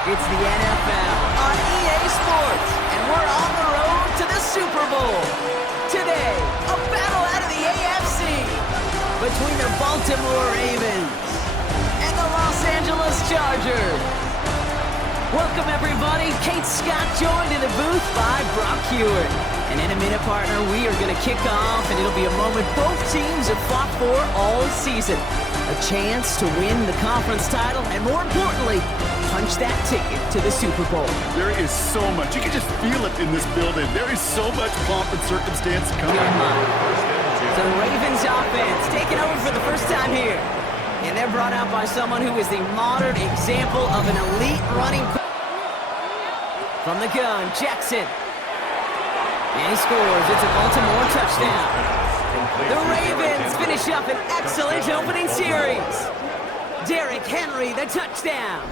It's the NFL on EA Sports, and we're on the road to the Super Bowl. Today, a battle out of the AFC between the Baltimore Ravens and the Los Angeles Chargers. Welcome, everybody. Kate Scott joined in the booth by Brock Hewitt. And in a minute, partner, we are going to kick off, and it'll be a moment both teams have fought for all season. A chance to win the conference title, and more importantly, punch that ticket to the Super Bowl. There is so much. You can just feel it in this building. There is so much pomp and circumstance coming. So the Ravens offense taking over for the first time here. And they're brought out by someone who is the modern example of an elite running. From the gun, Jackson. And he scores. It's a Baltimore touchdown. The Ravens finish up an excellent opening series. Derrick Henry, the touchdown.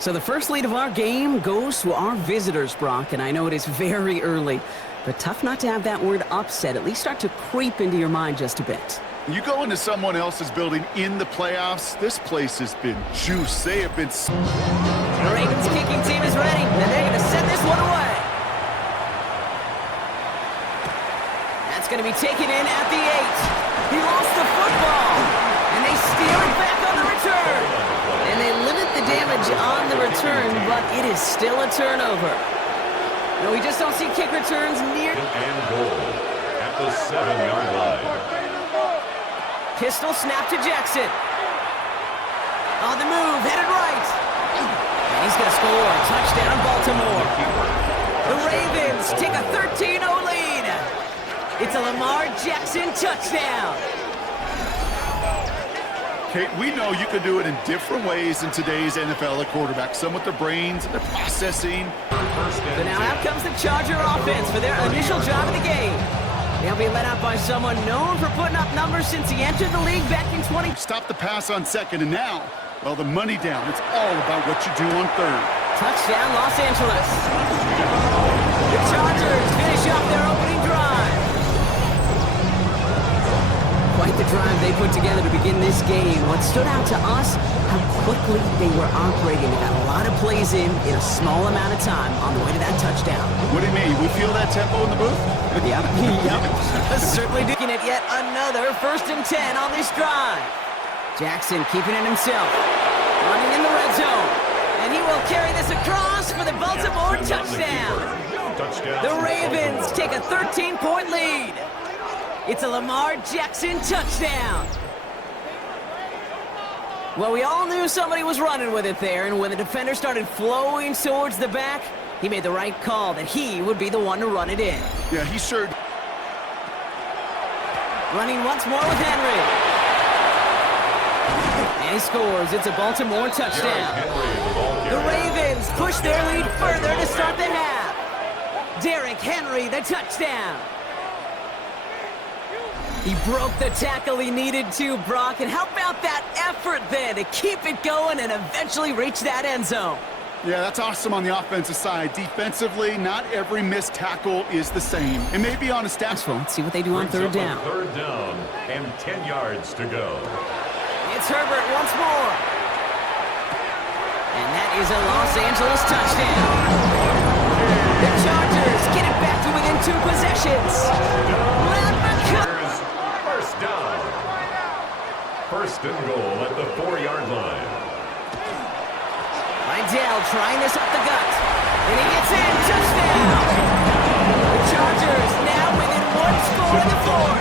So the first lead of our game goes to our visitors, Brock, and I know it is very early, but tough not to have that word upset at least start to creep into your mind just a bit. You go into someone else's building in the playoffs, this place has been juice. They have been... The Ravens kicking team is ready, and they're going to send this one away. That's going to be taken in at the 8. He lost the football, and they steal it back on the return. And they limit the damage on the return, but it is still a turnover. No, we just don't see kick returns near... And goal at the 7-yard line. Pistol snap to Jackson. On the move, headed right. And he's going to score. Touchdown, Baltimore. The Ravens take a 13-0 lead. It's a Lamar Jackson touchdown. Kate, we know you can do it in different ways in today's NFL at quarterback. Some with their brains and their processing. So now out comes the Charger offense for their initial drive of the game. They'll be led out by someone known for putting up numbers since he entered the league back in 20... Stop the pass on second, and now, well, the money down. It's all about what you do on third. Touchdown, Los Angeles. The Chargers finish off their opening drive. Quite the drive they put together to begin this game. What stood out to us, how quickly they were operating. They got a lot of plays in a small amount of time on the way to that touchdown. What do you mean? We feel that tempo in the booth? Yep. Certainly doing it. Yet another 1st and 10 on this drive. Jackson keeping it himself. Running in the red zone. And he will carry this across for the Baltimore touchdown. The Ravens take a 13-point lead. It's a Lamar Jackson touchdown. Well, we all knew somebody was running with it there, and when the defender started flowing towards the back, he made the right call that he would be the one to run it in. Yeah, he sure... Running once more with Henry. And he scores. It's a Baltimore touchdown. The Ravens push their lead further to start the half. Derrick Henry, the touchdown. He broke the tackle he needed to, Brock. And how about that effort then to keep it going and eventually reach that end zone? Yeah, that's awesome on the offensive side. Defensively, not every missed tackle is the same. It may be on a stat. Let's see what they do on third down. Third down and 10 yards to go. It's Herbert once more. And that is a Los Angeles touchdown. The Chargers get it back to within 2 possessions. First down. First and goal at the 4-yard line. Rydell trying this up the gut. And he gets in. Touchdown. The Chargers now within 1 score in the 4th.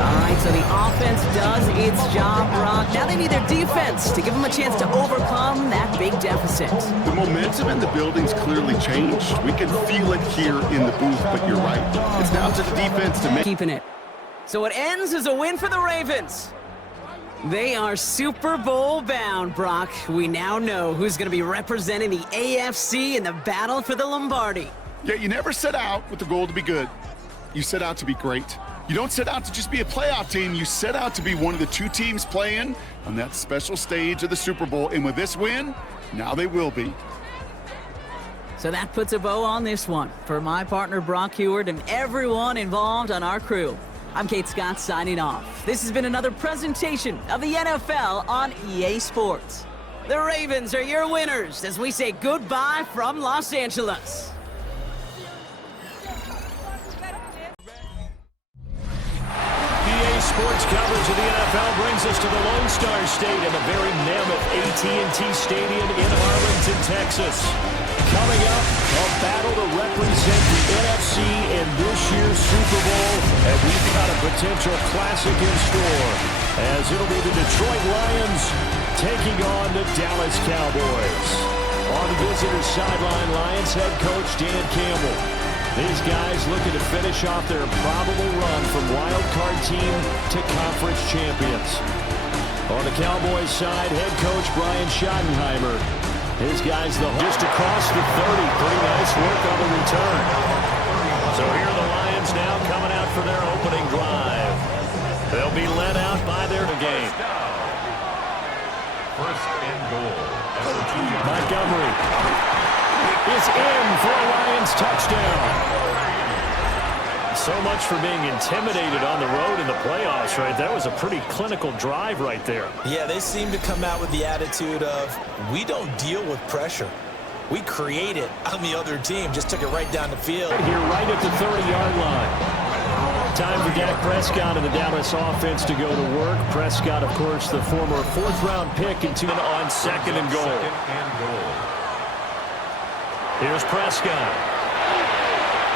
All right, so the offense does its job, Brock. Now they need their defense to give them a chance to overcome that big deficit. The momentum in the building's clearly changed. We can feel it here in the booth, but you're right. It's down to the defense to make... Keeping it. So it ends as a win for the Ravens. They are Super Bowl bound, Brock. We now know who's going to be representing the AFC in the battle for the Lombardi. Yeah, you never set out with the goal to be good. You set out to be great. You don't set out to just be a playoff team. You set out to be one of the 2 teams playing on that special stage of the Super Bowl. And with this win, now they will be. So that puts a bow on this one for my partner Brock Hewitt and everyone involved on our crew. I'm Kate Scott signing off. This has been another presentation of the NFL on EA Sports. The Ravens are your winners as we say goodbye from Los Angeles. EA Sports coverage of the NFL brings us to the Lone Star State and the very mammoth AT&T Stadium in Arlington, Texas. Coming up, a battle to represent the NFC in this year's Super Bowl, and we've got a potential classic in store, as it'll be the Detroit Lions taking on the Dallas Cowboys. On the visitor's sideline, Lions head coach Dan Campbell. These guys looking to finish off their probable run from wild card team to conference champions. On the Cowboys side, head coach Brian Schottenheimer. His guys just across the 30. Pretty nice work on the return. So here are the Lions now coming out for their opening drive. They'll be led out by their game. First and goal. Montgomery is in for a Lions touchdown. So much for being intimidated on the road in the playoffs, right? That was a pretty clinical drive right there. Yeah, they seem to come out with the attitude of, we don't deal with pressure. We create it on the other team. Just took it right down the field. Here right at the 30-yard line. Time for Dak Prescott and the Dallas offense to go to work. Prescott, of course, the former fourth-round pick on second and goal. Here's Prescott.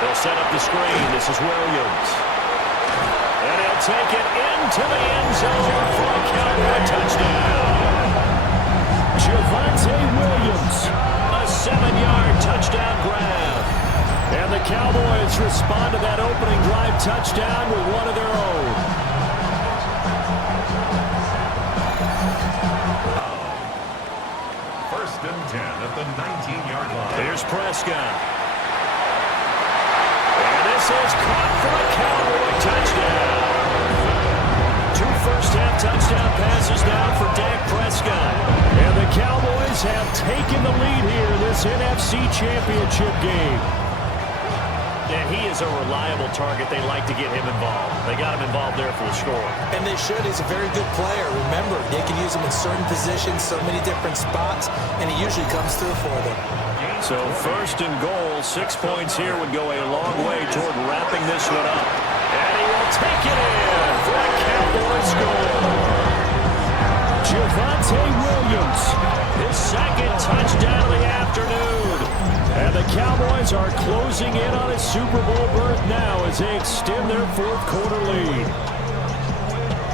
They'll set up the screen. This is Williams. And he'll take it into the end zone for a Cowboy touchdown. Javonte Williams, a 7-yard touchdown grab. And the Cowboys respond to that opening drive touchdown with one of their own. First and 10 at the 19-yard line. Here's Prescott. This is caught for a Cowboy touchdown. 2 first-half touchdown passes now for Dak Prescott. And the Cowboys have taken the lead here in this NFC Championship game. Yeah, he is a reliable target. They like to get him involved. They got him involved there for the score. And they should. He's a very good player. Remember, they can use him in certain positions, so many different spots, and he usually comes through for them. So first and goal, 6 points here would go a long way toward wrapping this one up. And he will take it in for a Cowboys goal. Javonte Williams, his second touchdown of the afternoon. And the Cowboys are closing in on a Super Bowl berth now as they extend their fourth-quarter lead.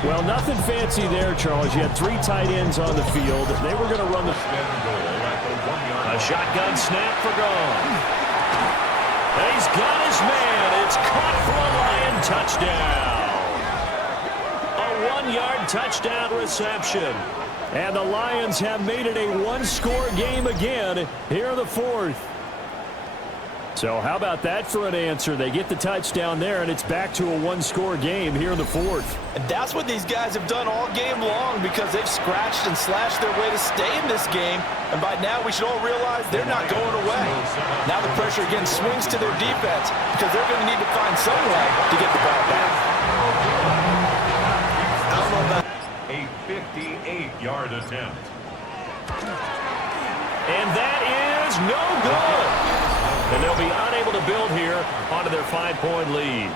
Well, nothing fancy there, Charles. You had 3 tight ends on the field. They were going to run the... A shotgun snap for Gone. And he's got his man. It's caught for a Lion touchdown. A 1-yard touchdown reception. And the Lions have made it a one-score game again here in the fourth. So how about that for an answer? They get the touchdown there, and it's back to a one-score game here in the fourth. And that's what these guys have done all game long because they've scratched and slashed their way to stay in this game. And by now, we should all realize they're not going away. Now the pressure again swings to their defense because they're going to need to find some way to get the ball back. I don't know about a 58-yard attempt. And that is no good. And they'll be unable to build here onto their 5-point lead.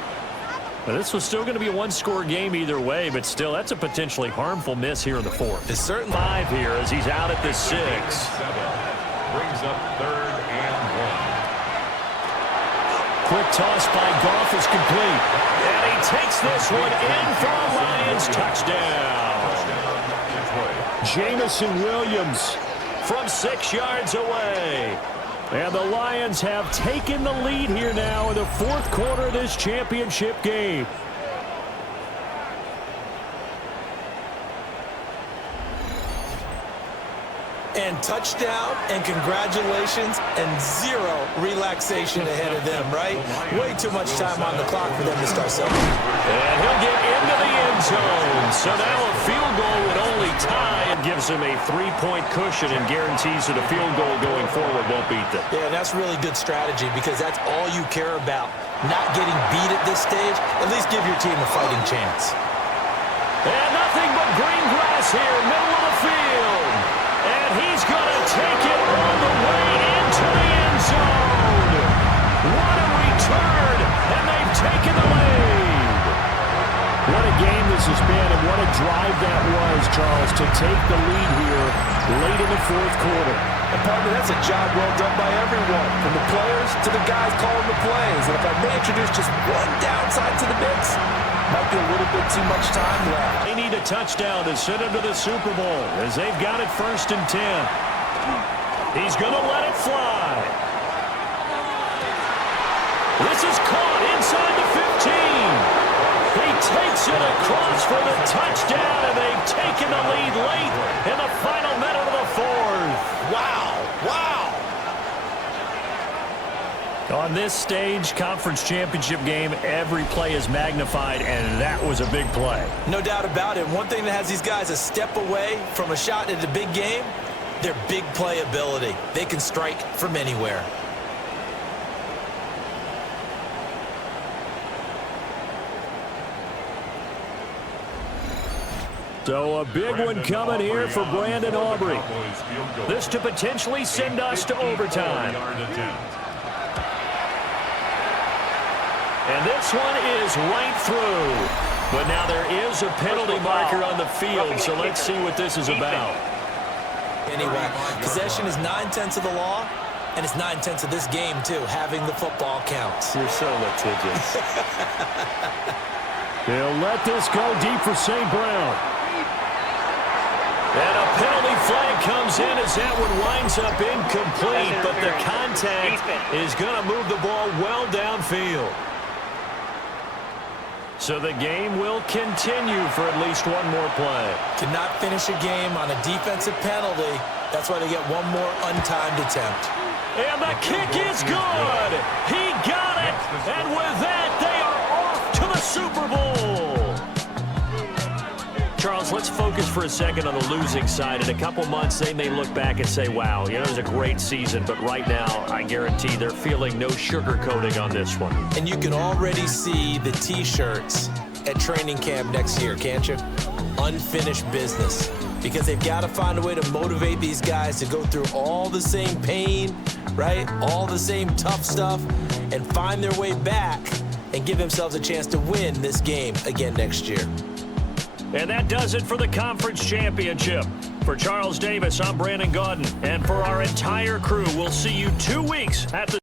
Now, this was still going to be a one-score game either way, but still, that's a potentially harmful miss here in the fourth. it's certain 5 here as he's out at the 6. Brings up 3rd and 1. Quick toss by Goff is complete. And he takes this one in for a Lions touchdown. Jamison Williams from 6 yards away. And the Lions have taken the lead here now in the fourth quarter of this championship game. and touchdown and congratulations and zero relaxation ahead of them, right? Way too much time on the clock for them to start celebrating. And he'll get into the end zone. So now a field goal would only tie, and gives them a 3-point cushion and guarantees that a field goal going forward won't beat them. Yeah, and that's really good strategy because that's all you care about. Not getting beat at this stage, at least give your team a fighting chance. And nothing but green grass here, middle of the field. And he's going to take it all the way into the end zone. What a return, and they've taken the lead. What a game this has been, and what a drive that was, Charles, to take the lead here late in the fourth quarter. And partner, that's a job well done by everyone, from the players to the guys calling the plays. And if I may introduce just one downside to the mix, might be a little bit too much time left. They need a touchdown to send them to the Super Bowl as they've got it 1st and 10. He's going to let it fly. This is caught inside the 15. He takes it across for the touchdown, and they've taken the lead late in the final minute of the fourth. Wow, wow. On this stage, conference championship game, every play is magnified, and that was a big play. No doubt about it. One thing that has these guys a step away from a shot at a big game, their big play ability. They can strike from anywhere. So a big one coming here for Brandon Aubrey. This to potentially send us to overtime. And this one is right through. But now there is a penalty marker on the field, so let's see what this is about. Anyway, possession is 9/10 of the law, and it's 9/10 of this game, too. Having the football counts. You're so litigious. They'll let this go deep for St. Brown. And a penalty flag comes in as that one winds up incomplete, but the contact is going to move the ball well downfield. So the game will continue for at least one more play. Cannot finish a game on a defensive penalty. That's why they get one more untimed attempt. And the kick is good. He got it. And with that, they are off to the Super Bowl. Charles, let's focus for a second on the losing side. In a couple months, they may look back and say, wow, it was a great season. But right now, I guarantee they're feeling no sugarcoating on this one. And you can already see the T-shirts at training camp next year, can't you? Unfinished business. Because they've got to find a way to motivate these guys to go through all the same pain, right? All the same tough stuff, and find their way back and give themselves a chance to win this game again next year. And that does it for the conference championship. For Charles Davis, I'm Brandon Gaudin. And for our entire crew, we'll see you 2 weeks at the